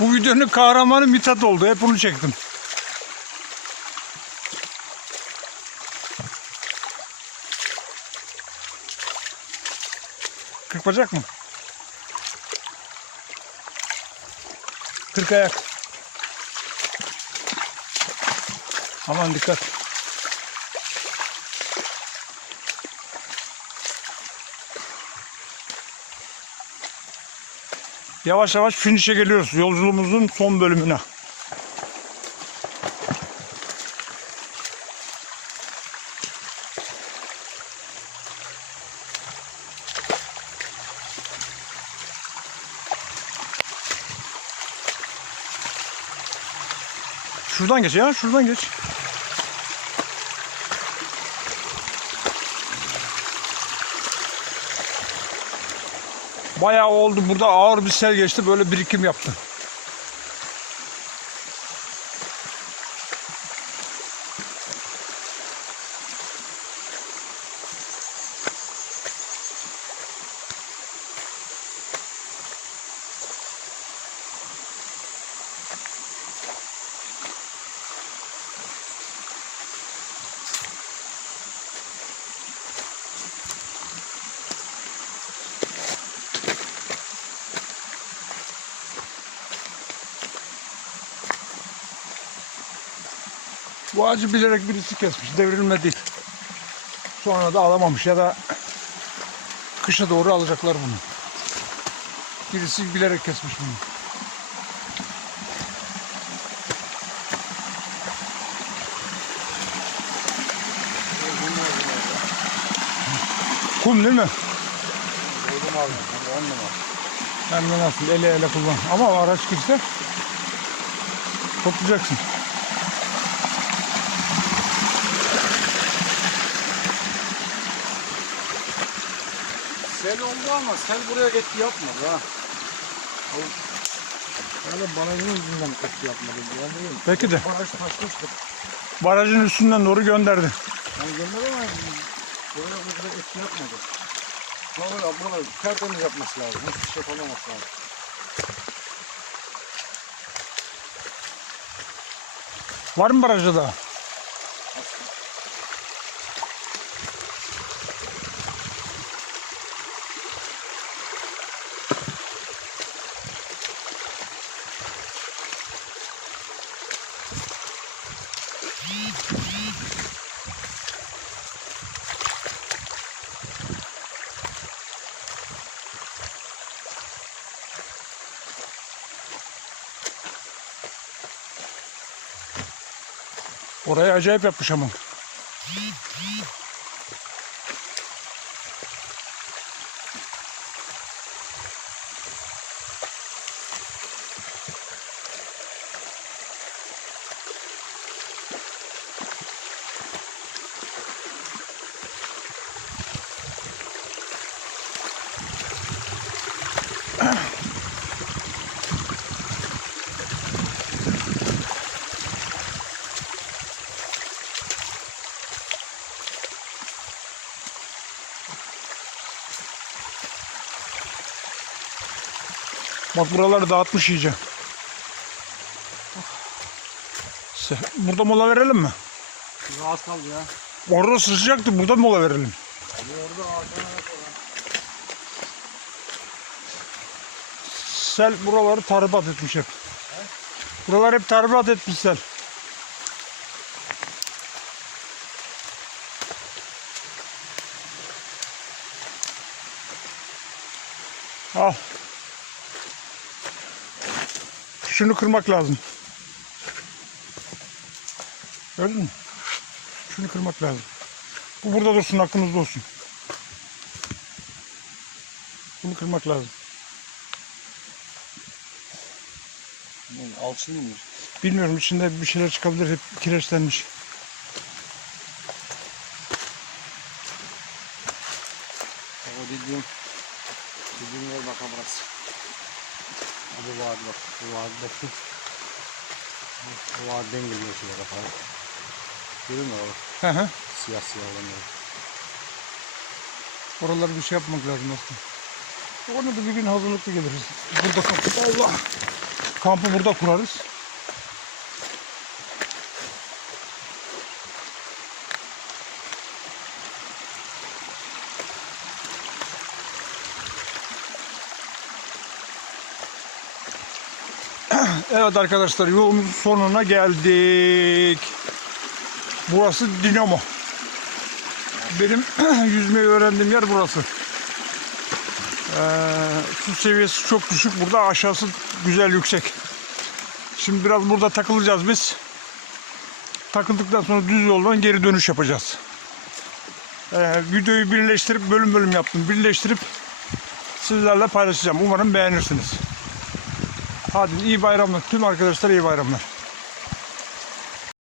Bu videonun kahramanı Mithat oldu. Hep bunu çektim. Kırk bacak mı? Kırk ayak. Aman dikkat. Yavaş yavaş finish'e geliyoruz. Yolculuğumuzun son bölümüne. Şuradan geç ya, şuradan geç. Bayağı oldu. Burada ağır bir sel geçti. Böyle birikim yaptı. Bu ağacı bilerek birisi kesmiş. Devrilme değil. Sonra da alamamış ya da kışa doğru alacaklar bunu. Birisi bilerek kesmiş bunu. Kum değil mi? Koydum abi. On numara. Hem de nasıl ele ele kullan. Ama araç girse toplayacaksın. Sel oldu ama sel buraya etki yapmadı ha. Yani bana yine yüzünden etki yapmadı. Yani Belki de baraj taşmıştır. barajın üstünden doğru gönderdi. Yani gönder ama buraya bu kadar etki yapmadı. Normal buralar tertemiz yapması lazım. Hiçbir şey yapamaması lazım. Var mı barajda daha? Orayı acayip yapmış ama. Bak buraları dağıtmış iyice. Burada mola verelim mi? Rahat kaldı ya. Orada sıçacaktı. Burada mola verelim. Abi orada var. Sel buraları tahribat etmiş hep. Buralar hep tahribat etmiş sel. Al. Şunu kırmak lazım. Gördün mü? Şunu kırmak lazım. Bu burada dursun, aklınızda olsun. Bunu kırmak lazım. Bu alçılıymış. Bilmiyorum içinde bir şeyler çıkabilir. Hep kireçlenmiş. O dediğim dediğim yer bak ha burası. Bu vadi bak. Bu vadideki bu vadiden geliyor bak abi. Görüyor musun orada? Hı hı. Siyah siyah olanlar. Oraları bir şey yapmak lazım aslında. Ona da bir gün hazırlıklı geliriz. Burada kal- Allah. Kampı burada kurarız. Evet arkadaşlar yolumuzun sonuna geldik. Burası Dinamo. Benim yüzmeyi öğrendiğim yer burası. Ee, su seviyesi çok düşük. Burada aşağısı güzel yüksek. Şimdi biraz burada takılacağız biz. Takıldıktan sonra düz yoldan geri dönüş yapacağız. Ee, videoyu birleştirip bölüm bölüm yaptım. Birleştirip sizlerle paylaşacağım. Umarım beğenirsiniz. Hadi iyi bayramlar. Tüm arkadaşlar iyi bayramlar.